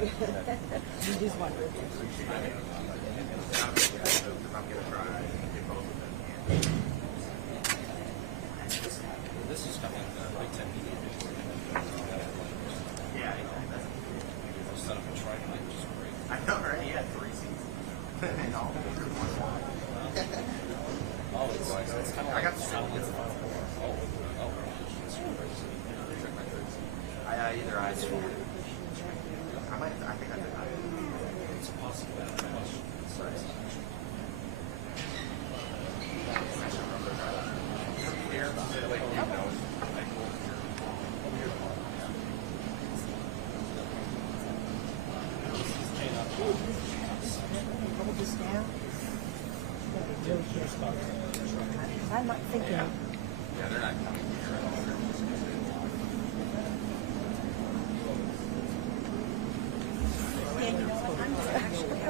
You just want to. This is coming like 10 minutes. Yeah, We'll set up a tripod, which is great. I know, right? He had 3 seats. And all Oh, it's kind of like I got the Final Four. Oh, either I did. I think I did. it's possible. Sorry. I'm not thinking. Yeah, they're not coming here at all. Yeah, you know what? I'm actually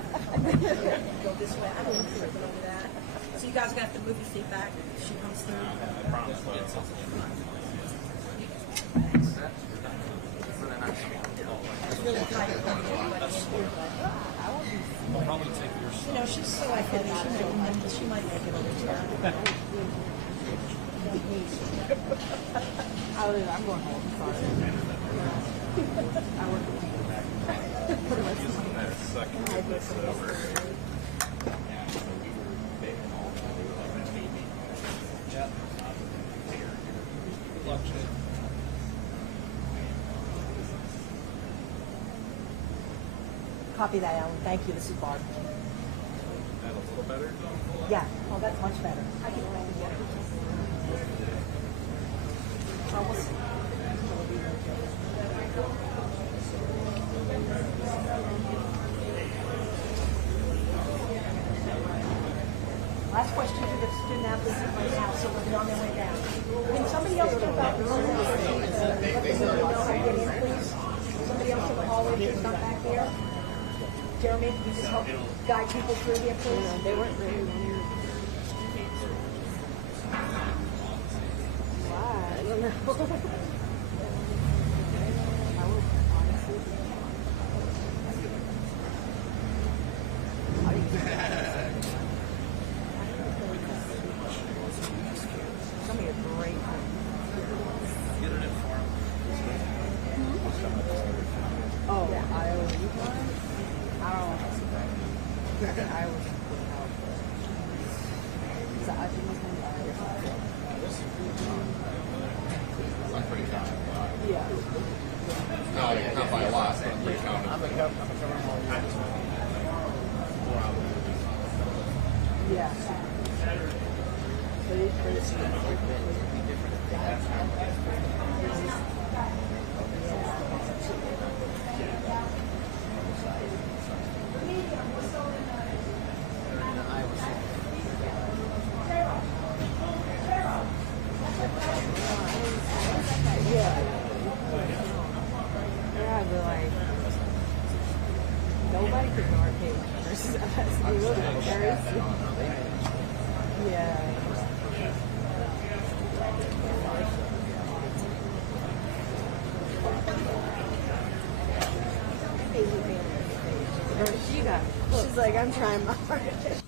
go this way. I don't want to go over that. So you guys got the movie seat back. She comes through. I promise we'll get something. It's really tight. I won't be. I'll probably take your You know, she's so athletic. She might make it over here. I'm going home. Sorry. I work for Copy that, Alan. Thank you. This is Barb. That a little better? Yeah. Oh, that's much better. I can get it. Almost. Last question to the student athletes right now, so we're on their way down. Can somebody else talk about the please? Somebody else in the hallway who's not back there? Jeremy, can you just help guide people through here, please? They weren't really why? I don't know. I would honestly. Some of your great Get it in for him. Oh, yeah. Iowa, UConn? I don't know. I think Iowa's pretty out. So I think it's going to be Iowa. I'm pretty confident. Yeah. No, not by a lot, but I'm pretty confident. Yeah. So these first I'd be like, nobody could guard Paige versus us. We would have very yeah. She's like, I'm trying my hardest.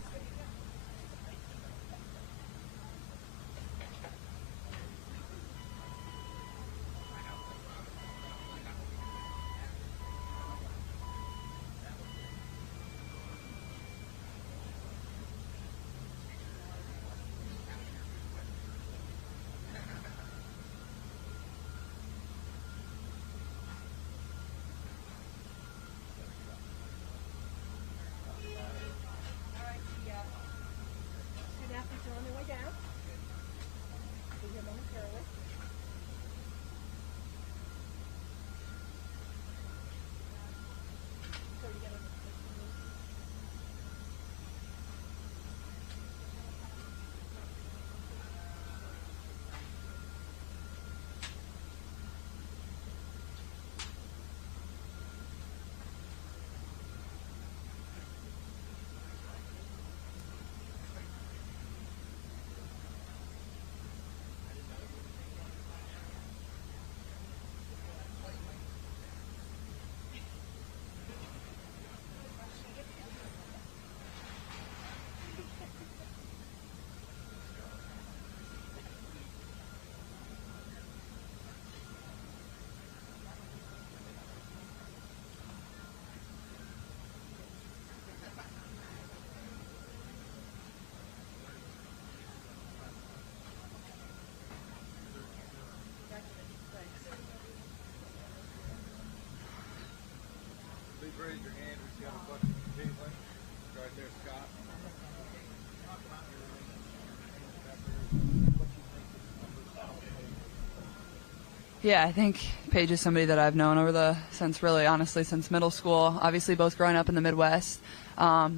Yeah, I think Paige is somebody that I've known since middle school. Obviously, both growing up in the Midwest. I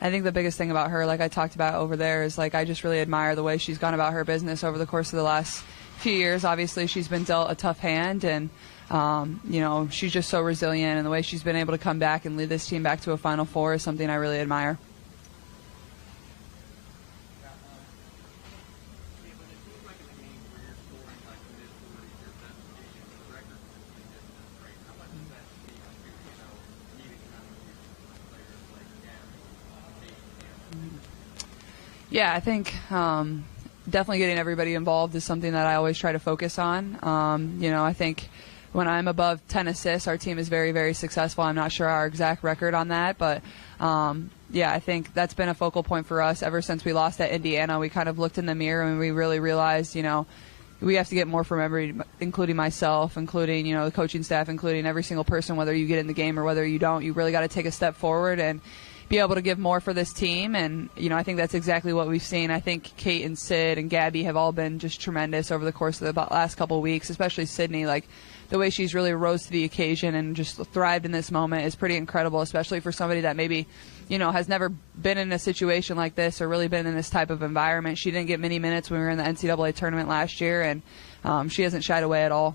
think the biggest thing about her, like I talked about over there, is like I just really admire the way she's gone about her business over the course of the last few years. Obviously, she's been dealt a tough hand, and she's just so resilient, and the way she's been able to come back and lead this team back to a Final Four is something I really admire. Yeah, I think definitely getting everybody involved is something that I always try to focus on. I think when I'm above 10 assists, our team is very, very successful. I'm not sure our exact record on that, but I think that's been a focal point for us ever since we lost at Indiana. We kind of looked in the mirror and we really realized, we have to get more from everybody, including myself, including, the coaching staff, including every single person, whether you get in the game or whether you don't. You really got to take a step forward and be able to give more for this team, and I think that's exactly what we've seen. I think Kate and Sid and Gabby have all been just tremendous over the course of the last couple of weeks, especially Sydney. Like the way she's really rose to the occasion and just thrived in this moment is pretty incredible, especially for somebody that maybe has never been in a situation like this or really been in this type of environment. She didn't get many minutes when we were in the NCAA tournament last year, and she hasn't shied away at all.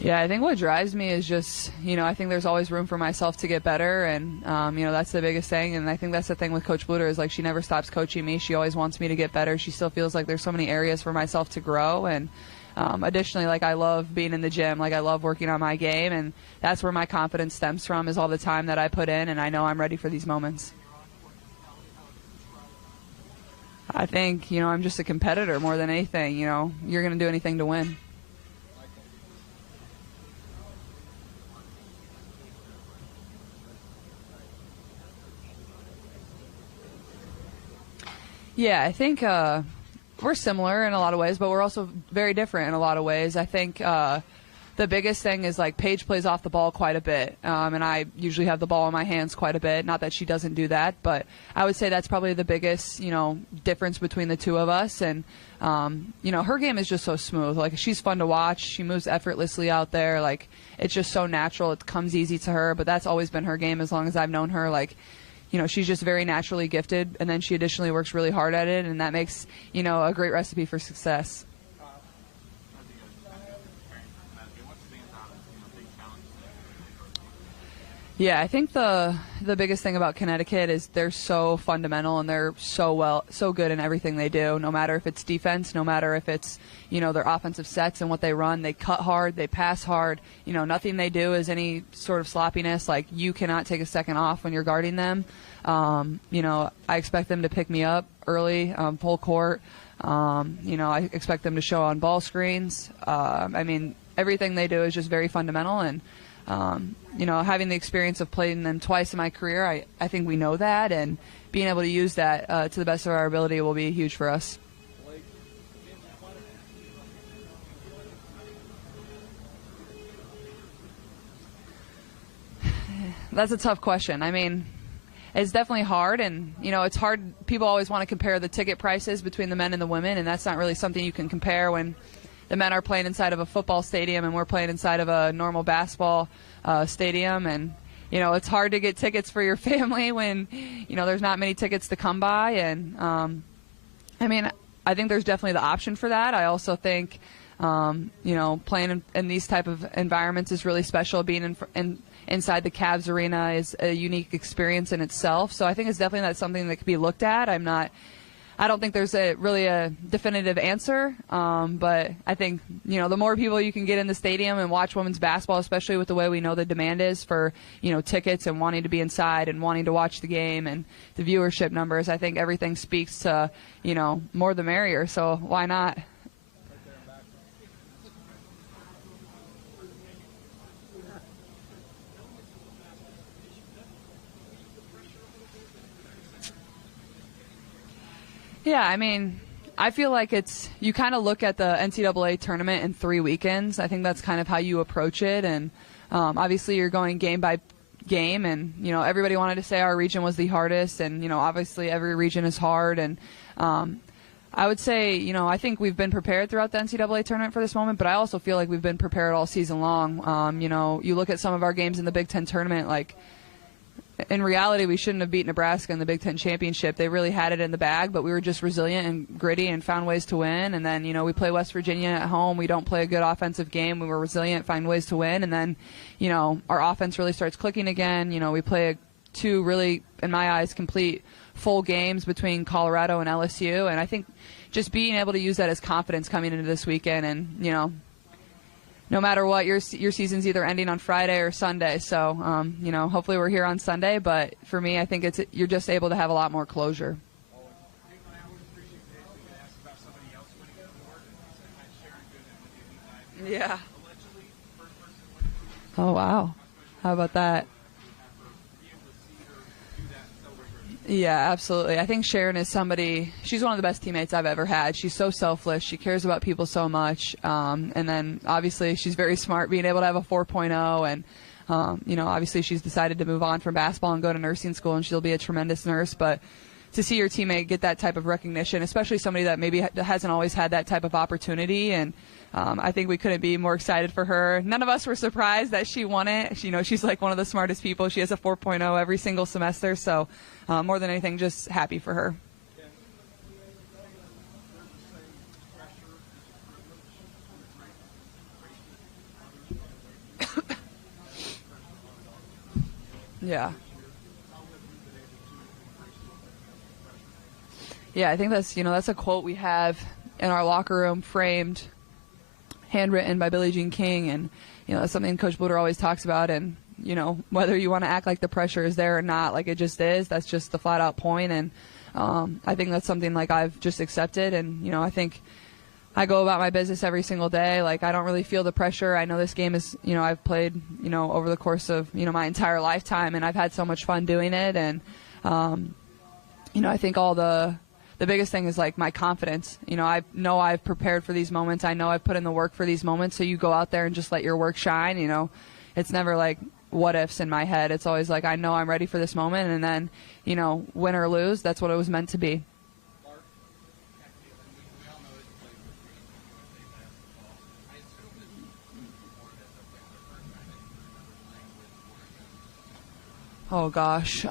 Yeah, I think what drives me is just, I think there's always room for myself to get better, and, that's the biggest thing. And I think that's the thing with Coach Bluter is, like, she never stops coaching me. She always wants me to get better. She still feels like there's so many areas for myself to grow. And additionally, like, I love being in the gym. Like, I love working on my game, and that's where my confidence stems from is all the time that I put in, and I know I'm ready for these moments. I think, I'm just a competitor more than anything. You're going to do anything to win. Yeah, I think we're similar in a lot of ways, but we're also very different in a lot of ways. I think the biggest thing is, like, Paige plays off the ball quite a bit, and I usually have the ball in my hands quite a bit. Not that she doesn't do that, but I would say that's probably the biggest, difference between the two of us. And, her game is just so smooth. Like, she's fun to watch. She moves effortlessly out there. Like, it's just so natural. It comes easy to her, but that's always been her game as long as I've known her. Like, she's just very naturally gifted, and then she additionally works really hard at it, and that makes, a great recipe for success. Yeah, I think the biggest thing about Connecticut is they're so fundamental and they're so good in everything they do. No matter if it's defense, no matter if it's their offensive sets and what they run, they cut hard, they pass hard. Nothing they do is any sort of sloppiness. Like, you cannot take a second off when you're guarding them. I expect them to pick me up early, full court. I expect them to show on ball screens. Everything they do is just very fundamental, and having the experience of playing them twice in my career, I think we know that, and being able to use that to the best of our ability will be huge for us. That's a tough question. It's definitely hard, and, it's hard. People always want to compare the ticket prices between the men and the women, and that's not really something you can compare when the men are playing inside of a football stadium and we're playing inside of a normal basketball stadium. And, it's hard to get tickets for your family when, there's not many tickets to come by. And, I think there's definitely the option for that. I also think, playing in these type of environments is really special. Being inside the Cavs arena is a unique experience in itself. So I think it's definitely not something that could be looked at. I don't think there's really a definitive answer, but I think, the more people you can get in the stadium and watch women's basketball, especially with the way we know the demand is for, tickets and wanting to be inside and wanting to watch the game and the viewership numbers, I think everything speaks to, more the merrier. So why not? Yeah, I feel like you kind of look at the NCAA tournament in 3 weekends. I think that's kind of how you approach it. And obviously you're going game by game. And, everybody wanted to say our region was the hardest. And, obviously every region is hard. And I would say, I think we've been prepared throughout the NCAA tournament for this moment. But I also feel like we've been prepared all season long. You look at some of our games in the Big Ten tournament, like, in reality, we shouldn't have beat Nebraska in the Big Ten championship. They really had it in the bag, but we were just resilient and gritty and found ways to win. And then, we play West Virginia at home. We don't play a good offensive game. We were resilient, find ways to win. And then, our offense really starts clicking again. We play 2 really, in my eyes, complete full games between Colorado and LSU. And I think just being able to use that as confidence coming into this weekend and, no matter what, your season's either ending on Friday or Sunday. So, hopefully we're here on Sunday. But for me, I think you're just able to have a lot more closure. Yeah. Oh, wow. How about that? Yeah, absolutely. I think Sharon is she's one of the best teammates I've ever had. She's so selfless. She cares about people so much. And then obviously she's very smart, being able to have a 4.0. And, obviously she's decided to move on from basketball and go to nursing school, and she'll be a tremendous nurse. But to see your teammate get that type of recognition, especially somebody that maybe hasn't always had that type of opportunity, and I think we couldn't be more excited for her. None of us were surprised that she won it. She's like one of the smartest people. She has a 4.0 every single semester. So more than anything, just happy for her. Yeah. Yeah, I think that's a quote we have in our locker room, framed, handwritten by Billie Jean King, and that's something Coach Bluter always talks about. And whether you want to act like the pressure is there or not, like it just is. That's just the flat out point. And I think that's something like I've just accepted. And I think I go about my business every single day. Like, I don't really feel the pressure. I know this game is I've played over the course of my entire lifetime, and I've had so much fun doing it. And I think all the biggest thing is like my confidence. I know I've prepared for these moments. I know I've put in the work for these moments. So you go out there and just let your work shine. It's never like what ifs in my head. It's always like, I know I'm ready for this moment. And then, win or lose, that's what it was meant to be. Oh gosh.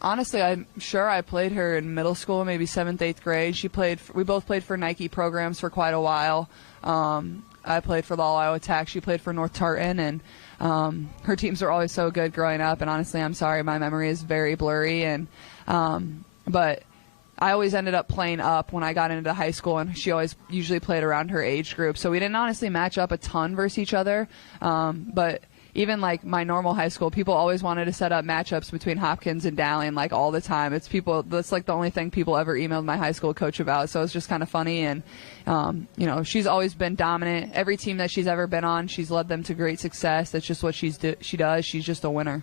Honestly, I'm sure I played her in middle school, maybe 7th, 8th grade. We both played for Nike programs for quite a while. I played for the All-Iowa Attack. She played for North Tartan, and her teams were always so good growing up. And honestly, I'm sorry, my memory is very blurry. And but I always ended up playing up when I got into high school, and she always usually played around her age group. So we didn't honestly match up a ton versus each other, but even like my normal high school, people always wanted to set up matchups between Hopkins and Dalian like all the time. That's like the only thing people ever emailed my high school coach about. So it's just kind of funny. And, she's always been dominant. Every team that she's ever been on, she's led them to great success. That's just what she does. She's just a winner.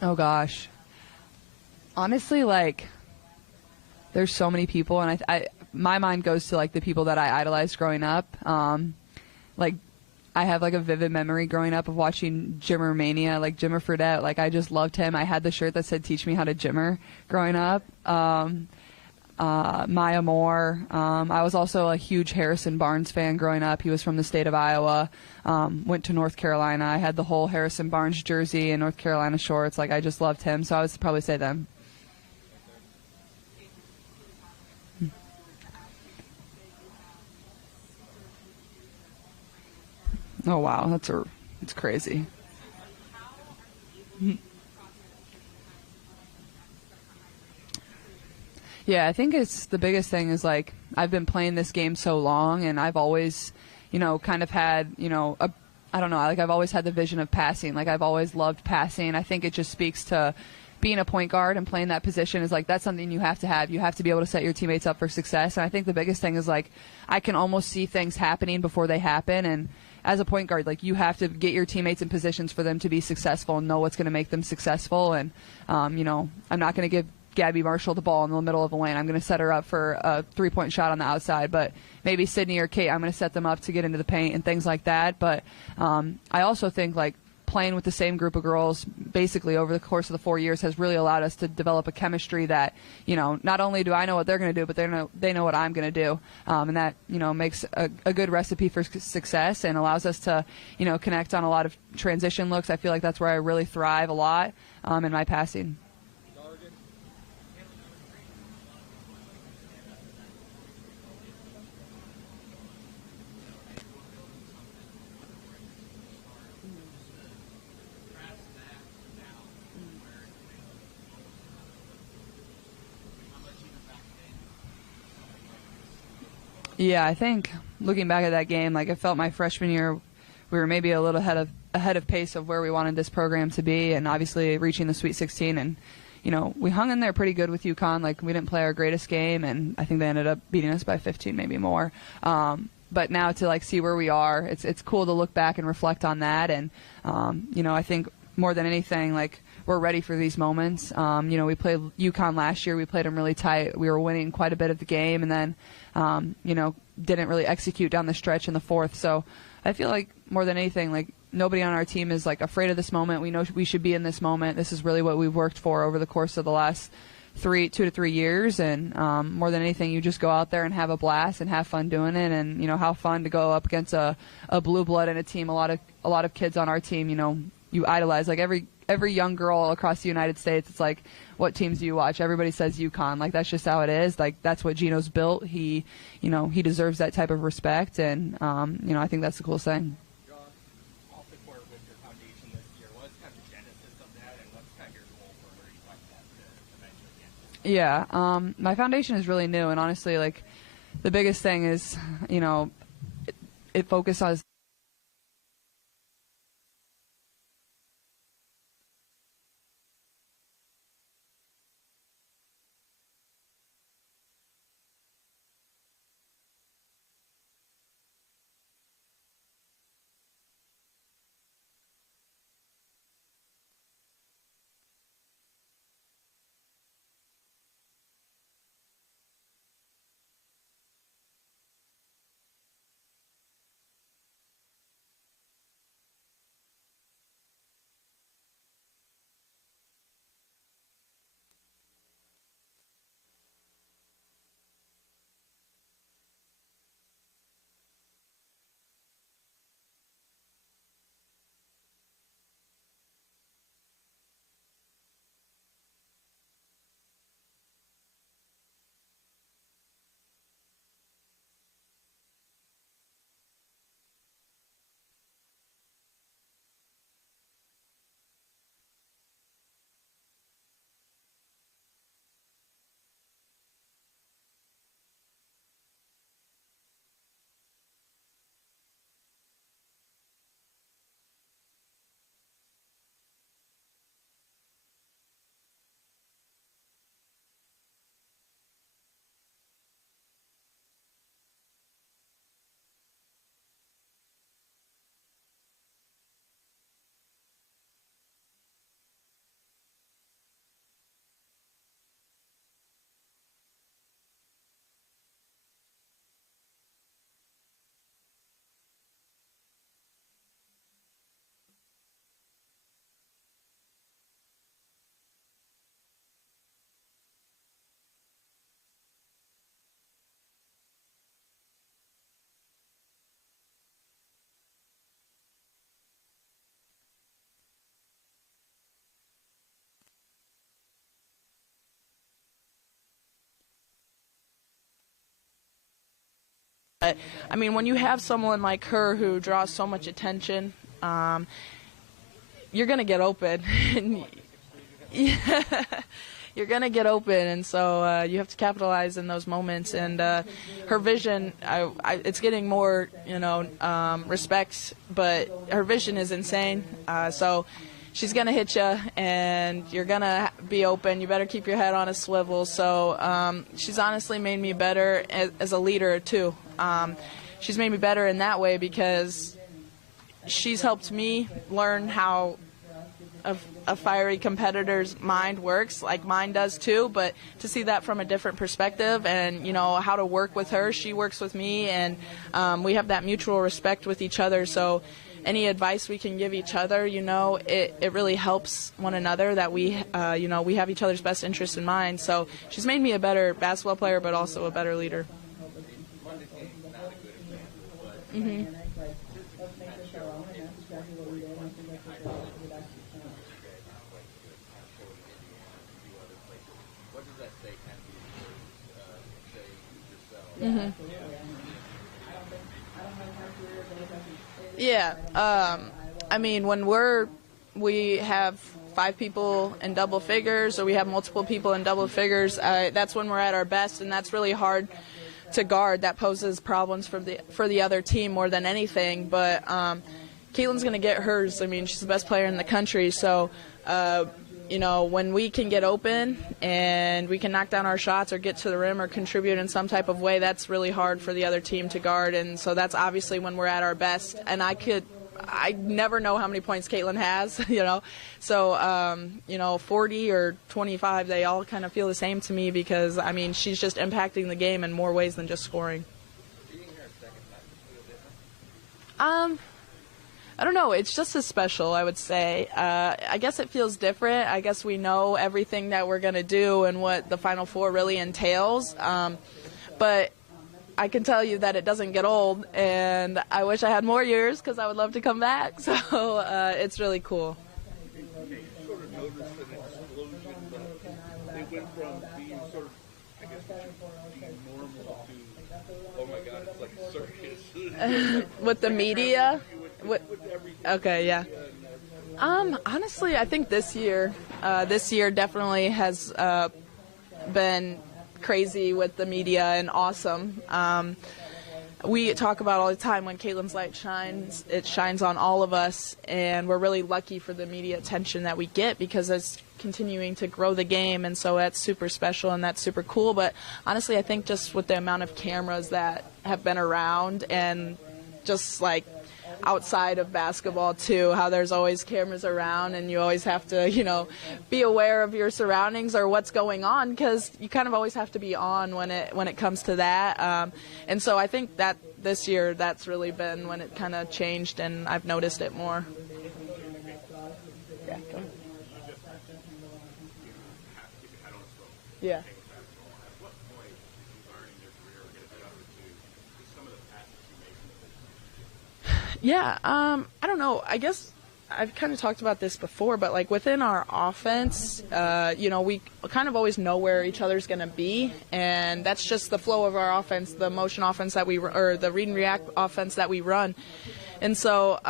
Oh gosh. Honestly, like, there's so many people, and my mind goes to like the people that I idolized growing up. Like, I have like a vivid memory growing up of watching Jimmer Mania, like Jimmer Fredette. Like, I just loved him. I had the shirt that said "Teach me how to Jimmer" growing up. Maya Moore. I was also a huge Harrison Barnes fan growing up. He was from the state of Iowa. Went to North Carolina. I had the whole Harrison Barnes jersey and North Carolina shorts. Like, I just loved him. So I would probably say them. Oh wow, it's crazy. Yeah, I think it's the biggest thing is like I've been playing this game so long, and I've always, kind of had, I don't know, like I've always had the vision of passing. Like, I've always loved passing. I think it just speaks to being a point guard and playing that position is like that's something you have to have. You have to be able to set your teammates up for success. And I think the biggest thing is like I can almost see things happening before they happen, and as a point guard, like, you have to get your teammates in positions for them to be successful and know what's going to make them successful. And, you know, I'm not going to give Gabby Marshall the ball in the middle of a lane. I'm going to set her up for a three-point shot on the outside, but maybe Sydney or Kate, I'm going to set them up to get into the paint and things like that. But I also think, like, playing with the same group of girls basically over the course of the 4 years has really allowed us to develop a chemistry that, you know, not only do I know what they're going to do, but they know what I'm going to do. And that, you know, makes a good recipe for success and allows us to, you know, connect on a lot of transition looks. I feel like that's where I really thrive a lot in my passing. Yeah, I think looking back at that game, like, I felt my freshman year we were maybe a little ahead of pace of where we wanted this program to be, and obviously reaching the Sweet 16. And, you know, we hung in there pretty good with UConn. Like, we didn't play our greatest game, and I think they ended up beating us by 15, maybe more. But now to, like, see where we are, it's cool to look back and reflect on that. And, you know, I think more than anything, like, we're ready for these moments. You know, we played UConn last year. We played them really tight. We were winning quite a bit of the game, and then, you know, didn't really execute down the stretch in the fourth. So I feel like more than anything, like, nobody on our team is, like, afraid of this moment. We know we should be in this moment. This is really what we've worked for over the course of the last 2 to 3 years. And more than anything, you just go out there and have a blast and have fun doing it. And, you know, how fun to go up against a blue blood and a team. A lot of kids on our team, you know, you idolize. Like, every young girl across the United States, it's like, what teams do you watch? Everybody says UConn. Like, that's just how it is. Like, that's what Gino's built. He, you know, he deserves that type of respect. And, you know, I think that's the coolest thing. John, off the court with your foundation this year, what's kind of the genesis of that, and what's kind of your goal for where you'd like that to eventually get? Yeah, my foundation is really new, and honestly, like, the biggest thing is, you know, it focuses But, I mean, when you have someone like her who draws so much attention, you're going to get open. Yeah, you're going to get open, and so you have to capitalize in those moments. And her vision, it's getting more, you know, respect, but her vision is insane. So she's going to hit you, and you're going to be open. You better keep your head on a swivel. So she's honestly made me better as a leader, too. She's made me better in that way because she's helped me learn how a fiery competitor's mind works, like mine does too, but to see that from a different perspective and, how to work with her. She works with me, and we have that mutual respect with each other. So any advice we can give each other, it really helps one another, that we have each other's best interests in mind. So she's made me a better basketball player, but also a better leader. Mm-hmm. Mm-hmm. Yeah. I mean, when we have 5 people in double figures, or we have multiple people in double figures, that's when we're at our best, and that's really hard to guard. That poses problems for the other team more than anything. But Caitlin's going to get hers. I mean, she's the best player in the country, so when we can get open and we can knock down our shots or get to the rim or contribute in some type of way, that's really hard for the other team to guard. And so that's obviously when we're at our best. And I never know how many points Caitlin has, So, 40 or 25, they all kind of feel the same to me because, I mean, she's just impacting the game in more ways than just scoring. I don't know. It's just as special, I would say. I guess it feels different. I guess we know everything that we're going to do and what the Final Four really entails. But I can tell you that it doesn't get old, and I wish I had more years because I would love to come back. So it's really cool. You sort of noticed an explosion. They went from being sort of, I guess, being normal to, oh my God, it's like a circus. With the media? Okay, yeah. Honestly, I think this year definitely has been crazy with the media and awesome. We talk about all the time when Caitlin's light shines, it shines on all of us, and we're really lucky for the media attention that we get because it's continuing to grow the game, and so that's super special and that's super cool. But honestly, I think just with the amount of cameras that have been around and just like outside of basketball too, how there's always cameras around and you always have to, be aware of your surroundings or what's going on because you kind of always have to be on when it comes to that. And so I think that this year that's really been when it kind of changed and I've noticed it more. Yeah. Go ahead. Yeah. Yeah, I don't know. I guess I've kind of talked about this before, but like within our offense, we kind of always know where each other's going to be, and that's just the flow of our offense, the motion offense that or the read and react offense that we run. And so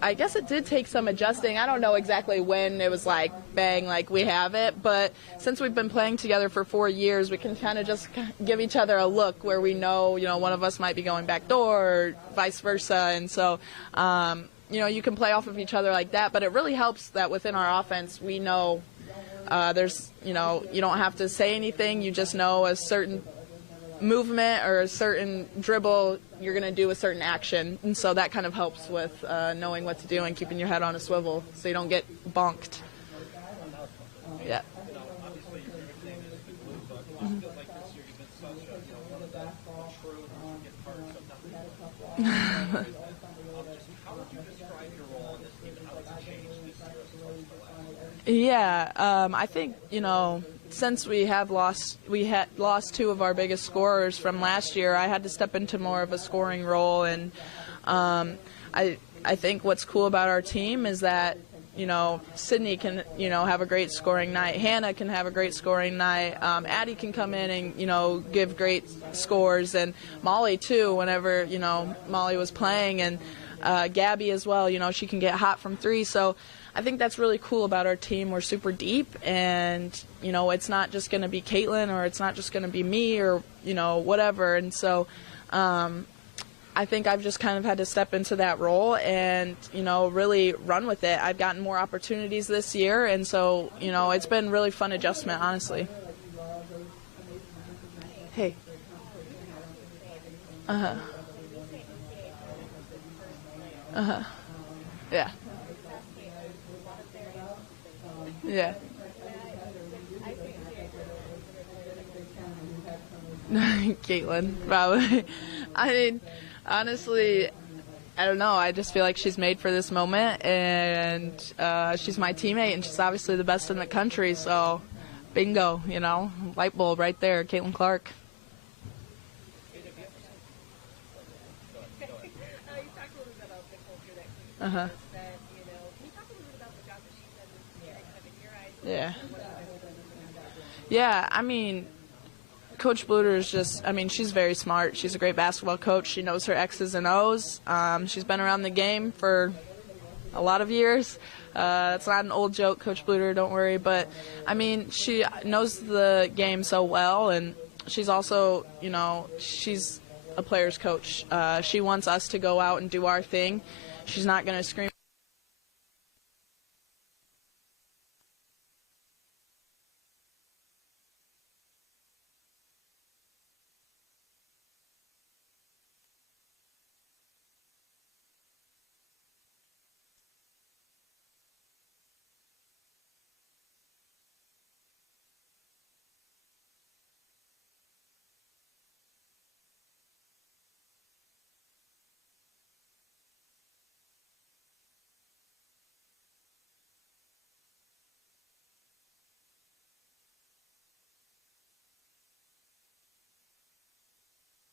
I guess it did take some adjusting. I don't know exactly when it was like, bang, like we have it. But since we've been playing together for 4 years, we can kind of just give each other a look where we know, one of us might be going back door or vice versa. And so, you can play off of each other like that. But it really helps that within our offense, we know there's, you don't have to say anything. You just know a certain movement or a certain dribble, you're going to do a certain action. And so that kind of helps with knowing what to do and keeping your head on a swivel so you don't get bonked. Yeah. Yeah, I think, since we had lost 2 of our biggest scorers from last year, I had to step into more of a scoring role. And I think what's cool about our team is that, Sydney can, have a great scoring night. Hannah can have a great scoring night. Addie can come in and, give great scores. And Molly, too, whenever, Molly was playing. And Gabby as well, she can get hot from 3. So I think that's really cool about our team. We're super deep, and, it's not just going to be Caitlin or it's not just going to be me or, whatever. And so I think I've just kind of had to step into that role and, really run with it. I've gotten more opportunities this year, and so, it's been really fun adjustment, honestly. Hey. Uh-huh. Yeah. Yeah. Caitlin, probably. I mean, honestly, I don't know. I just feel like she's made for this moment, and she's my teammate, and she's obviously the best in the country. So, bingo, light bulb right there, Caitlin Clark. You talked a little bit about the culture that Coach said, Can you talk a little bit about the job that she's done this year, kind of in your eyes? Yeah, I mean, Coach Bluter's she's very smart. She's a great basketball coach. She knows her X's and O's. She's been around the game for a lot of years. It's not an old joke, Coach Bluter, don't worry. But, I mean, she knows the game so well, and she's also, she's a player's coach. She wants us to go out and do our thing. She's not going to scream